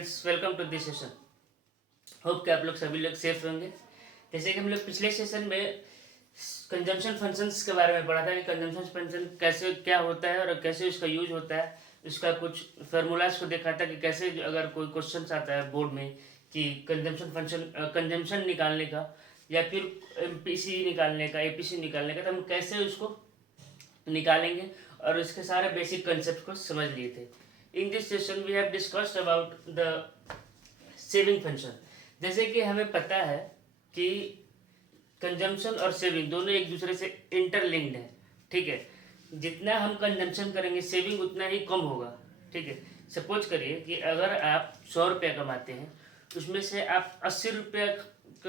Friends, welcome to this session. Hope कि आप लोग सभी लोग सेफ होंगे। जैसे कि हम लोग पिछले सेशन में कंजम्पशन फंक्शंस के बारे में पढ़ा था कि कंजम्पशन फंक्शन कैसे क्या होता है और कैसे उसका यूज होता है। उसका कुछ फार्मूलाज को देखा था कि कैसे अगर कोई क्वेश्चन आता है बोर्ड में कि कंजम्पशन फंक्शन कंजम्पशन निकालने का या फिर एमपीसी निकालने का एपीसी निकालने का, तो हम कैसे उसको निकालेंगे और उसके सारे बेसिक कंसेप्ट को समझ लिए थे। In this session we have discussed about the saving function. जैसे कि हमें पता है कि कंजम्पशन और सेविंग दोनों एक दूसरे से इंटरलिंक्ड है। ठीक है, जितना हम कंजम्पशन करेंगे सेविंग उतना ही कम होगा। ठीक है, सपोज करिए कि अगर आप 100 रुपया कमाते हैं, उसमें से आप 80 रुपया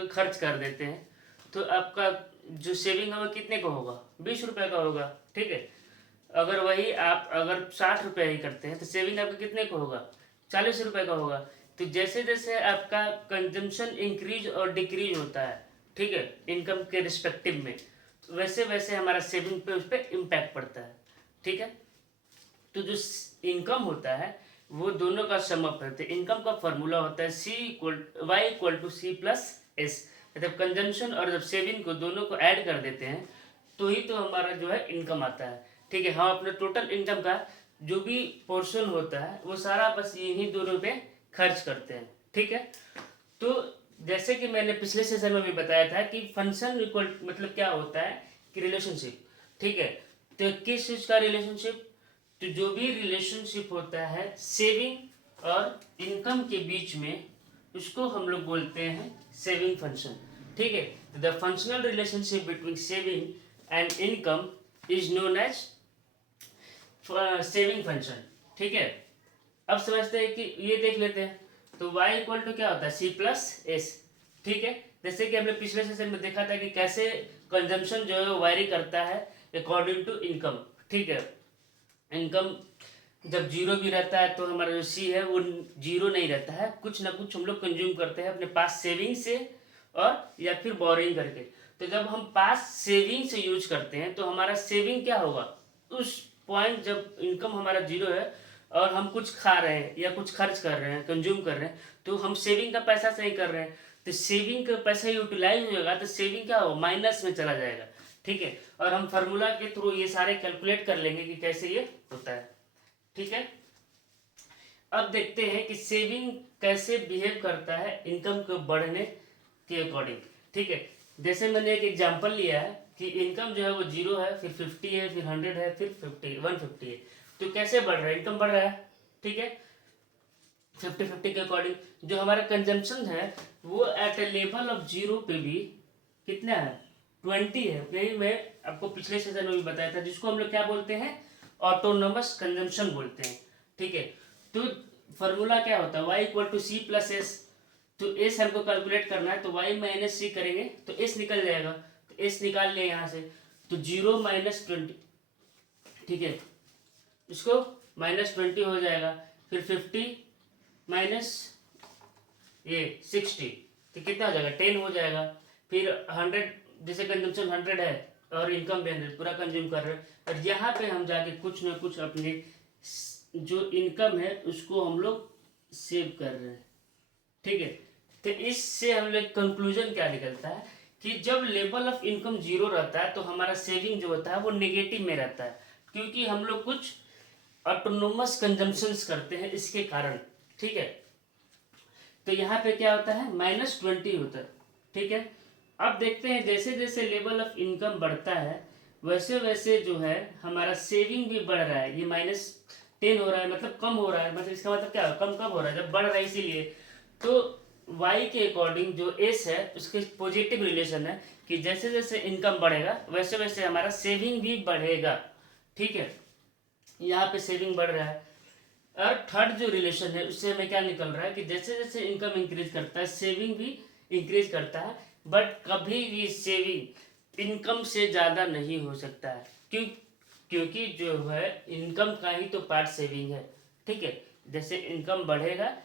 खर्च कर देते हैं, तो आपका जो सेविंग है वो कितने का होगा? 20 रुपये का होगा। ठीक है, अगर वही आप अगर 60 रुपये ही करते हैं तो सेविंग आपका कितने का होगा? 40 रुपये का होगा। तो जैसे जैसे आपका कंजम्पशन इंक्रीज और डिक्रीज होता है, ठीक है, इनकम के रिस्पेक्टिव में, तो वैसे वैसे हमारा सेविंग पे उस पर इम्पैक्ट पड़ता है। ठीक है, तो जो इनकम होता है वो दोनों का सम अप रहता है। इनकम का फॉर्मूला होता है Y equal to C plus S. मतलब कंजम्पशन और जब सेविंग को दोनों को ऐड कर देते हैं तो ही तो हमारा जो है इनकम आता है। ठीक है, हम अपने टोटल इनकम का जो भी पोर्शन होता है वो सारा बस यही दोनों पे खर्च करते हैं। ठीक है, तो जैसे कि मैंने पिछले सेशन में भी बताया था कि फंक्शन इक्वल मतलब क्या होता है कि रिलेशनशिप। ठीक है, तो किस चीज़ का रिलेशनशिप? तो जो भी रिलेशनशिप होता है सेविंग और इनकम के बीच में, उसको हम लोग बोलते हैं सेविंग फंक्शन। ठीक है, the functional relationship between saving and income is known as saving function. ठीक है, अब समझते हैं कि ये देख लेते हैं। तो y इक्वल टू क्या होता है? c plus S. ठीक है, जैसे कि हमने पिछले सेशन में देखा था कि कैसे कंजम्पशन जो है वो वायरी करता है अकॉर्डिंग टू इनकम। ठीक है, इनकम जब जीरो भी रहता है तो हमारा जो सी है वो जीरो नहीं रहता है, कुछ ना कुछ हम लोग कंज्यूम करते हैं अपने पास सेविंग से और या फिर बोरिंग करके। तो जब हम पास सेविंग से यूज करते हैं तो हमारा सेविंग क्या होगा? उस पॉइंट जब इनकम हमारा जीरो है और हम कुछ खा रहे हैं या कुछ खर्च कर रहे हैं, कंज्यूम कर रहे हैं, तो हम सेविंग का पैसा सही कर रहे हैं, तो सेविंग का पैसा यूटिलाइज होगा तो सेविंग क्या होगा? माइनस में चला जाएगा। ठीक है, और हम फार्मूला के थ्रू ये सारे कैलकुलेट कर लेंगे कि कैसे ये होता है। ठीक है, अब देखते हैं कि सेविंग कैसे बिहेव करता है इनकम को बढ़ने के अकॉर्डिंग। ठीक है, जैसे मैंने एक एग्जांपल लिया है कि इनकम जो है वो 0 है, फिर 50 है, फिर 100 है, फिर 150 है। तो कैसे बढ़ रहा है? इनकम बढ़ रहा है। ठीक है, 50-50 के अकॉर्डिंग जो हमारा कंजम्पशन है वो एट ए लेवल ऑफ 0 पे भी कितना है? 20 है। यही मैं आपको पिछले सेशन में भी बताया था, जिसको हम लोग क्या बोलते हैं? ऑटोनोमस कंजम्पशन बोलते हैं। ठीक है, तो फॉर्मूला क्या होता है? y equal to C plus S. तो एस हमको कैलकुलेट करना है, तो y माइनस सी करेंगे तो एस निकल जाएगा। तो एस निकाल ले यहाँ से, तो 0 माइनस 20। ठीक है, इसको माइनस 20 हो जाएगा, फिर 50 माइनस ये 60, तो कितना हो जाएगा? 10 हो जाएगा। फिर 100, जैसे कंजम्पशन 100 है और इनकम भी 100, पूरा कंज्यूम कर रहे हैं, और यहाँ पे हम जाके कुछ ना कुछ अपने जो इनकम है उसको हम लोग सेव कर रहे हैं। ठीक है, तो इससे हम लोग कंक्लूजन क्या निकलता है कि जब लेवल ऑफ इनकम 0 रहता है तो हमारा सेविंग जो होता है वो नेगेटिव में रहता है, क्योंकि हम लोग कुछ ऑटोनोमस कंजम्पशंस करते हैं इसके कारण। ठीक है, तो यहाँ पे क्या होता है? -20 होता है। ठीक है, अब देखते हैं जैसे जैसे लेवल ऑफ इनकम बढ़ता है वैसे वैसे जो है हमारा सेविंग भी बढ़ रहा है। ये -10 हो रहा है, मतलब कम हो रहा है। मतलब इसका मतलब क्या है? कम कब हो रहा है? जब बढ़ रहा है, इसीलिए। तो y के अकॉर्डिंग जो s है उसके पॉजिटिव रिलेशन है कि जैसे जैसे इनकम बढ़ेगा वैसे वैसे हमारा सेविंग भी बढ़ेगा। ठीक है, यहाँ पे सेविंग बढ़ रहा है। और थर्ड जो रिलेशन है उससे हमें क्या निकल रहा है कि जैसे जैसे इनकम इंक्रीज करता है सेविंग भी इंक्रीज करता है, बट कभी भी सेविंग इनकम से ज़्यादा नहीं हो सकता है। क्योंकि जो है इनकम का ही तो पार्ट सेविंग है। ठीक है, जैसे इनकम बढ़ेगा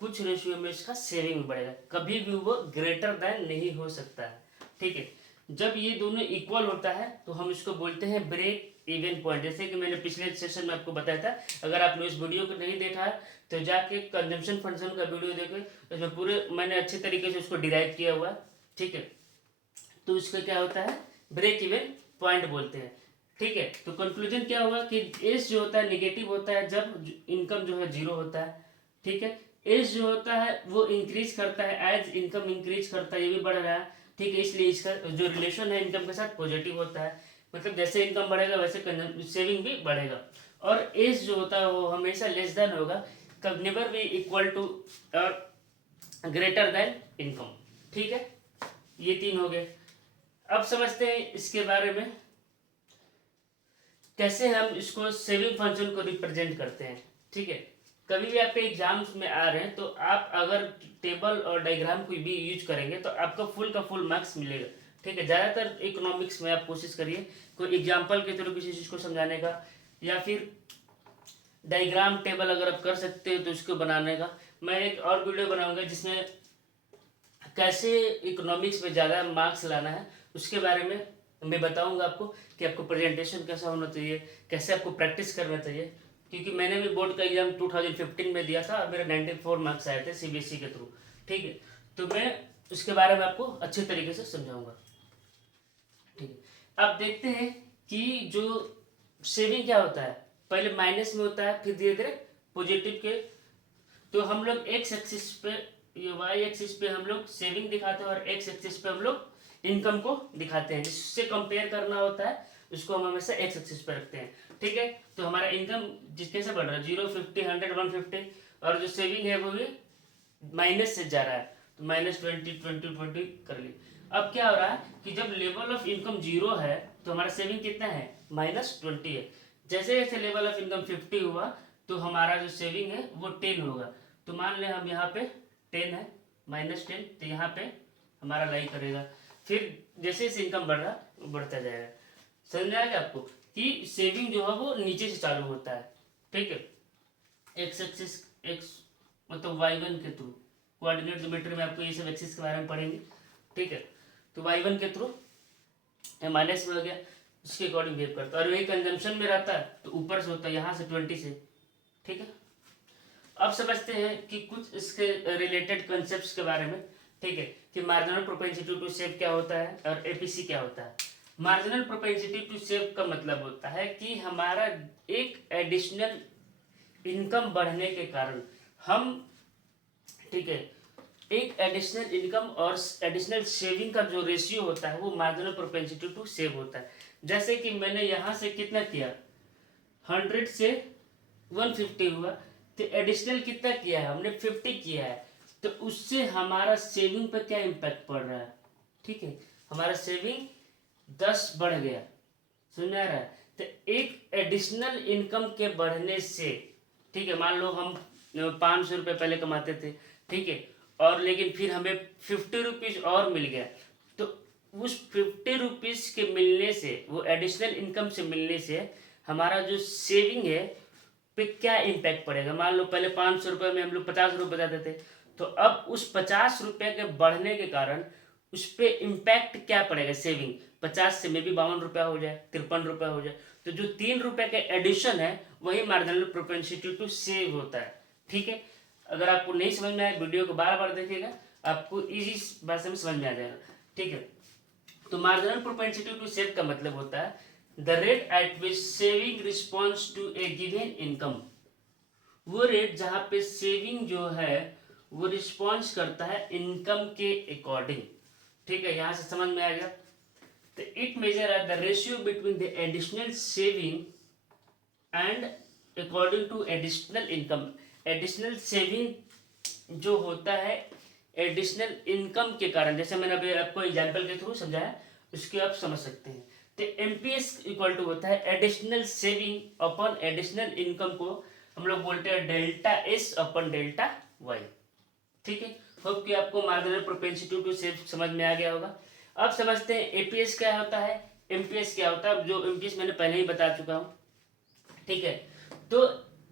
कुछ रेशियो में इसका सेविंग बढ़ेगा, कभी भी वो ग्रेटर देन नहीं हो सकता है। ठीक है, जब ये दोनों इक्वल होता है तो हम इसको बोलते हैं ब्रेक इवन पॉइंट। जैसे कि मैंने पिछले सेशन में आपको बताया था, अगर आपने उस वीडियो को नहीं देखा है तो जाके कंजम्पशन फंक्शन का वीडियो देखो, उसमें पूरे मैंने अच्छे तरीके से उसको डिराइव किया हुआ है, ठीक है। तो उसका क्या होता है, ब्रेक इवन पॉइंट बोलते हैं, ठीक है। तो कंक्लूजन क्या हुआ कि एज जो होता है नेगेटिव होता है जब इनकम जो है जीरो होता है, ठीक है। एज जो होता है वो इंक्रीज करता है एज इनकम इंक्रीज करता है, ये भी बढ़ रहा है, ठीक है। इसलिए इसका जो रिलेशन है इनकम के साथ पॉजिटिव होता है, मतलब जैसे इनकम बढ़ेगा वैसे सेविंग भी बढ़ेगा। और एज जो होता है वो हमेशा लेस देन होगा, कब नेवर भी इक्वल टू और ग्रेटर देन इनकम, ठीक है। ये तीन हो गए। अब समझते हैं इसके बारे में कैसे हम इसको सेविंग फंक्शन को रिप्रेजेंट करते हैं, ठीक है। कभी भी आपके एग्जाम्स में आ रहे हैं तो आप अगर टेबल और डायग्राम कोई भी यूज करेंगे तो आपको फुल का फुल मार्क्स मिलेगा, ठीक है। ज़्यादातर इकोनॉमिक्स में आप कोशिश करिए कोई एग्जाम्पल के थ्रू किसी चीज़ को समझाने का, या फिर डायग्राम टेबल अगर आप कर सकते हो तो उसको बनाने का। मैं एक और वीडियो बनाऊंगा जिसमें कैसे इकोनॉमिक्स में ज़्यादा मार्क्स लाना है उसके बारे में मैं बताऊंगा आपको, कि आपको प्रेजेंटेशन कैसा होना चाहिए, कैसे आपको प्रैक्टिस करना चाहिए। क्योंकि मैंने भी बोर्ड का एग्जाम 2015 में दिया था और मेरे 94 मार्क्स आए थे सीबीएसई के थ्रू, ठीक है। तो मैं उसके बारे में आपको अच्छे तरीके से समझाऊंगा, ठीक है। अब देखते हैं कि जो सेविंग क्या होता है, पहले माइनस में होता है फिर धीरे धीरे पॉजिटिव के। तो हम लोग एक्स एक्सिस पे, ये वाई एक्सिस पे हम लोग सेविंग दिखाते हैं और एक्स एक्सिस पे हम लोग इनकम को दिखाते हैं। जिससे कंपेयर करना होता है उसको हम हमेशा एक्स एक्सिस पे रखते हैं, ठीक है। तो हमारा इनकम जिस कैसे बढ़ रहा है 0, 50, 100, 150, और जो सेविंग है वो भी माइनस से जा रहा है, तो -20, 20, 20 कर ली। अब क्या हो रहा है कि जब लेवल ऑफ इनकम 0 है तो हमारा सेविंग कितना है, -20 है। जैसे जैसे लेवल ऑफ इनकम 50 हुआ तो हमारा जो सेविंग है वो 10 होगा। तो मान लें हम यहाँ पे 10 है, -10, तो यहाँ पे हमारा लाई करेगा। फिर जैसे जैसे इनकम बढ़ रहा वो बढ़ता जाएगा। समझ में आएगा आपको कि सेविंग जो है वो नीचे से चालू होता है, ठीक है। एक्स एक्सिस, एक्स मतलब y1 के थ्रू, कोऑर्डिनेट ज्योमेट्री में आपको ये सब एक्सिस के बारे में पढ़ेंगे, ठीक है। तो y1 के थ्रू माइनस में हो गया, उसके अकॉर्डिंग बिहेव करता है। और वही कंजम्पशन में रहता है तो ऊपर से होता है यहाँ से 20 से, ठीक है। अब समझते हैं कि कुछ इसके रिलेटेड कॉन्सेप्ट्स के बारे में, ठीक है, कि मार्जिनल प्रोपेंसिटी टू सेव क्या होता है और एपीसी क्या होता है। मार्जिनल प्रोपेंसिटी टू सेव का मतलब होता है कि हमारा एक एडिशनल इनकम बढ़ने के कारण हम, ठीक है, एक एडिशनल इनकम और एडिशनल सेविंग का जो रेशियो होता है वो मार्जिनल प्रोपेंसिटी टू सेव होता है। जैसे कि मैंने यहाँ से कितना किया, 100 से 150 हुआ, तो एडिशनल कितना किया है हमने, 50 किया है। तो उससे हमारा सेविंग पर क्या इम्पैक्ट पड़ रहा है, ठीक है, हमारा सेविंग 10 बढ़ गया। समझ में आ रहा है। तो एक एडिशनल इनकम के बढ़ने से, ठीक है, मान लो हम 500 रुपये पहले कमाते थे, ठीक है, और लेकिन फिर हमें 50 रुपीज़ और मिल गया, तो उस 50 रुपीज़ के मिलने से, वो एडिशनल इनकम से मिलने से हमारा जो सेविंग है पे क्या इम्पैक्ट पड़ेगा। मान लो पहले 500 रुपये में हम लोग 50 रुपये बताते थे, तो अब उस 50 रुपये के बढ़ने के कारण उस पर इम्पैक्ट क्या पड़ेगा, सेविंग 50 से में भी 52 रुपया हो जाए, 53 रुपया हो जाए। तो जो 3 रुपये का एडिशन है वही मार्जिनल प्रोपेंसिटी टू सेव होता है, ठीक है। अगर आपको नहीं समझ में आए वीडियो को बार बार देखिएगा, आपको इजी भाषा में समझ में आ जाएगा, ठीक है। तो मार्जिनल प्रोपेंसिटी टू सेव का मतलब होता है the rate at which saving response to a given income. वो रेट जहाँ पे सेविंग जो है वो रिस्पॉन्स करता है इनकम के अकॉर्डिंग, ठीक है। यहाँ से समझ में आ गया। तो it measure at the ratio between the additional saving and according to additional income. Additional saving जो होता है एडिशनल इनकम के कारण, जैसे मैंने अभी आपको एग्जाम्पल के थ्रू समझाया, उसके आप समझ सकते हैं। तो एमपीएस इक्वल टू होता है additional saving upon additional income को हम लोग बोलते हैं delta S upon delta Y, ठीक है। होप कि आपको मार्जिनल प्रोपेंसिटी टू सेव समझ में आ गया होगा। अब समझते हैं एपीएस क्या होता है, एमपीएस क्या होता है। जो एमपीएस मैंने पहले ही बता चुका हूँ, ठीक है। तो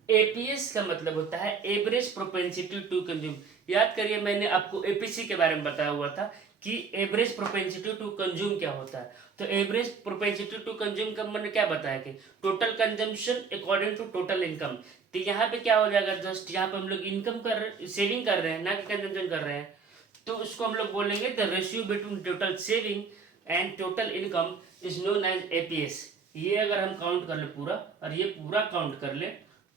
एपीएस का मतलब होता है एवरेज प्रोपेंसिटी टू कंज्यूम। याद करिए मैंने आपको एपीसी के बारे में बताया हुआ था कि एवरेज प्रोपेंसिटी टू कंज्यूम क्या होता है। तो एवरेज प्रोपेंसिटी टू कंज्यूम का मैंने क्या बताया कि total consumption according to total income. तो यहाँ पे क्या हो जाएगा, जस्ट यहाँ पे हम लोग इनकम कर रहे, सेविंग कर रहे हैं, ना कि कंजम्पशन कर रहे हैं, तो उसको हम लोग बोलेंगे the ratio between total saving and total income is known as APS. ये अगर हम काउंट कर ले पूरा, और ये पूरा काउंट कर ले,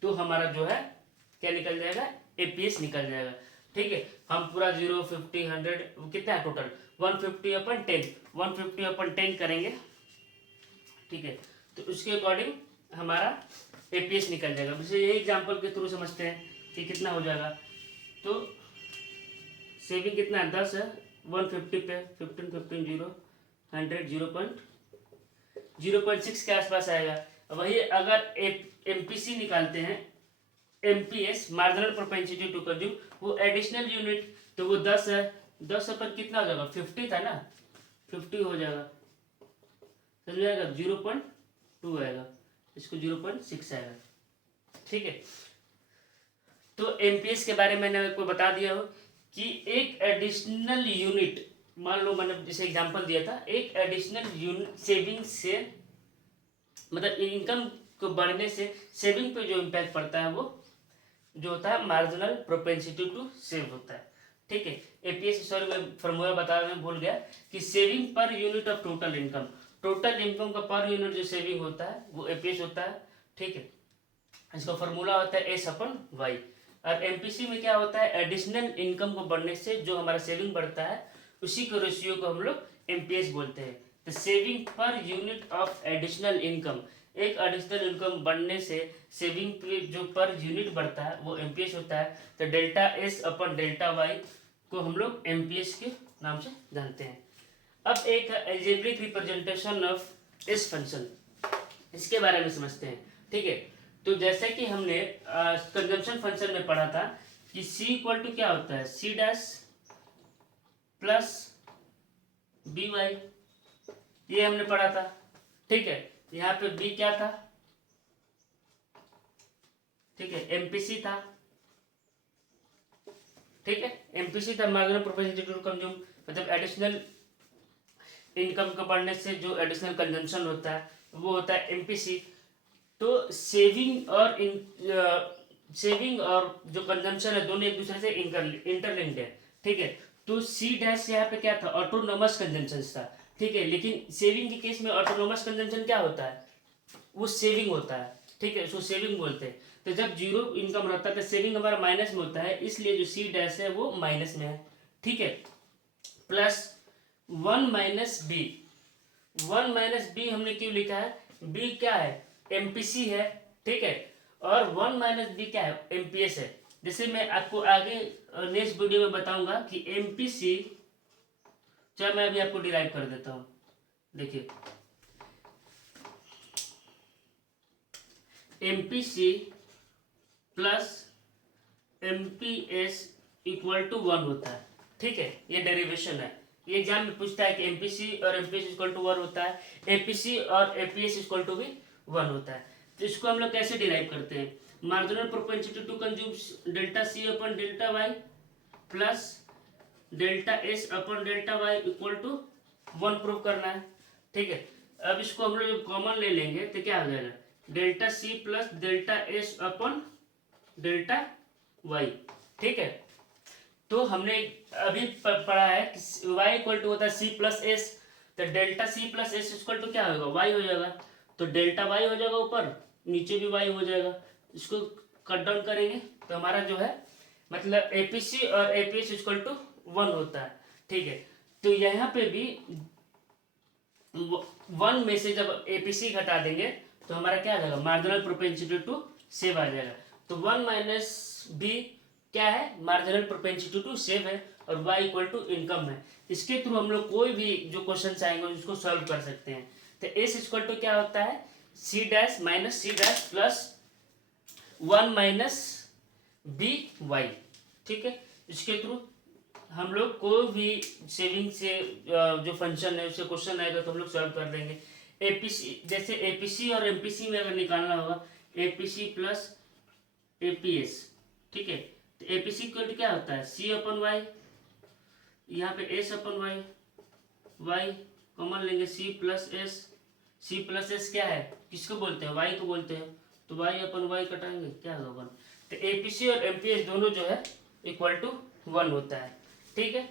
तो हमारा जो है क्या निकल जाएगा, एपीएस निकल जाएगा। ठीक है, हम पूरा 0, 50, 100 कितना है टोटल 150/10, 150/10 करेंगे। ठीक है, तो उसके अकॉर्डिंग हमारा एपीएस निकल जाएगा। जैसे ये एग्जांपल के थ्रू समझते हैं कि कितना हो जाएगा। तो सेविंग कितना है 10 है, 150 पे 15 15 0 100 0.6 के आसपास आएगा। वही अगर एमपीसी निकालते हैं, MPS marginal propensity to consume, वो एडिशनल यूनिट, तो वो 10 है, 10 पर कितना हो जाएगा 50 था ना, 50 हो जाएगा, समझ जाएगा 0.2 आएगा, इसको 0.6 आएगा। ठीक है, तो एमपीएस के बारे में मैंने आपको बता दिया हो कि एक एडिशनल यूनिट, मान लो मैंने जैसे एग्जांपल दिया था, एक एडिशनल यूनिट सेविंग से, मतलब इनकम को बढ़ने से सेविंग पे जो इम्पैक्ट पड़ता है वो जो होता है मार्जिनल प्रोपेंसिटी टू सेव होता है। ठीक है, एपीएस, सॉरी मैं फॉर्मूला बताने भूल गया कि saving per unit of total income, total income का पर यूनिट जो सेविंग होता है वो एपीएस होता है। ठीक है, इसका फॉर्मूला होता है S/Y। और एमपीसी में क्या होता है, एडिशनल इनकम को बढ़ने से जो हमारा सेविंग बढ़ता है उसी के रेशियो को हम लोग एमपीएस बोलते हैं। तो saving per unit of additional income, एक एडिशनल इनकम बढ़ने से सेविंग पे जो पर यूनिट बढ़ता है वो एमपीएस होता है। तो डेल्टा S/डेल्टा Y को हम लोग एमपीएस के नाम से जानते हैं। अब एक अलजेब्रिक रिप्रेजेंटेशन ऑफ इस फंक्शन, इसके बारे में समझते हैं। ठीक है, तो जैसे कि हमने कंजम्पशन फंक्शन में पढ़ा था कि C इक्वल टू क्या होता है, C डैश प्लस BY, ये हमने पढ़ा था। ठीक है, यहाँ पे B क्या था, ठीक है एमपीसी था। ठीक है, एमपीसी था मार्जिनल प्रोपेंसिटी टू कंज्यूम, मतलब एडिशनल इनकम को बढ़ने से जो एडिशनल कंजम्पशन होता है वो होता है एमपीसी। तो सेविंग और जो कंजम्पशन है दोनों एक दूसरे से इंटरलिंक्ड है। ठीक है, तो सी डैश यहाँ पे क्या था, ऑटोनोमस कंजम्पशन था। ठीक है, लेकिन सेविंग के केस में ऑटोनोमस कंजम्पशन क्या होता है, वो सेविंग होता है। ठीक है, उसको सेविंग बोलते हैं। तो जब जीरो इनकम रहता है तो सेविंग हमारा माइनस में होता है, इसलिए जो सी डैश है वो माइनस में है। ठीक है, plus 1 minus B, 1 minus B हमने क्यों लिखा है, बी क्या है एमपीसी है। ठीक है, और 1 माइनस बी क्या है एमपीएस है। जैसे मैं आपको आगे नेक्स्ट वीडियो में बताऊंगा कि एमपीसी, चलो मैं अभी आपको डिराइव कर देता हूँ। देखिए MPC plus MPS equal to 1 होता है। ठीक है, ये डेरिवेशन है, ये एग्जाम में पूछता है कि एमपीसी और एमपीएस इक्वल टू 1 होता है, एपीसी और एपीएस इक्वल टू भी 1 होता है। तो इसको हम लोग कैसे डिराइव करते हैं, marginal propensity to consume delta C/डेल्टा Y प्लस डेल्टा S/डेल्टा Y इक्वल टू 1 प्रूव करना है। ठीक है, अब इसको हम लोग कॉमन ले लेंगे तो क्या हो जाएगा, डेल्टा C प्लस डेल्टा S/डेल्टा Y। ठीक है, तो हमने अभी पढ़ा है कि y इक्वल टू होता है C प्लस S, तो delta C plus S equal to क्या होगा, y हो जाएगा। तो डेल्टा Y हो जाएगा, ऊपर नीचे भी y हो जाएगा, इसको कट डाउन करेंगे तो हमारा जो है मतलब एपीसी और एपीएस इक्वल टू 1 होता है। ठीक है, तो यहाँ पे भी 1 में से जब एपीसी घटा देंगे तो हमारा क्या आ जाएगा, मार्जिनल प्रोपेंसिटी टू सेव आ जाएगा। तो 1 माइनस बी क्या है, मार्जिनल प्रोपेंसिटी टू सेव है, और y इक्वल टू इनकम है। इसके थ्रू हम लोग कोई भी जो क्वेश्चन आएंगे उसको सॉल्व कर सकते हैं। तो s इक्वल टू क्या होता है, C dash minus C dash plus 1 minus BY। ठीक है, इसके थ्रू हम लोग कोई भी सेविंग से जो फंक्शन है उससे क्वेश्चन आएगा तो हम लोग सॉल्व कर देंगे। एपीसी, जैसे एपीसी और एमपीसी में अगर निकालना होगा एपीसी प्लस एपीएस। ठीक है, तो एपीसी इक्वल टू क्या होता है, C/Y, यहाँ पे S/Y वाई कॉमन लेंगे C plus S. C plus S क्या है, किसको बोलते हैं, वाई को बोलते हैं, तो वाई अपन वाई कटाएंगे क्या होगा 1। तो एपीसी और एमपीएच दोनों जो है इक्वल टू 1 होता है। ठीक है,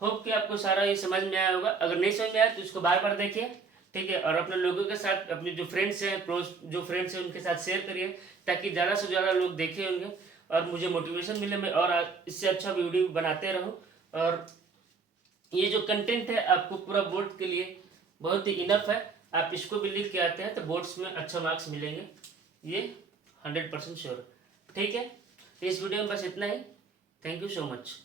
होप कि आपको सारा ये समझ में आया होगा। अगर नहीं समझ में आया तो इसको बार बार देखिए, ठीक है, और अपने लोगों के साथ, अपने जो फ्रेंड्स हैं, क्लोज जो फ्रेंड्स हैं उनके साथ शेयर करिए, ताकि ज़्यादा से ज़्यादा लोग देखें होंगे और मुझे मोटिवेशन मिले, मैं और इससे अच्छा वीडियो बनाते रहूं। और ये जो कंटेंट है आपको पूरा बोर्ड के लिए बहुत ही इनफ है। आप इसको भी लिख के आते हैं तो बोर्ड्स में अच्छा मार्क्स मिलेंगे, ये 100% श्योर। ठीक है, तो इस वीडियो में बस इतना ही। Thank you so much.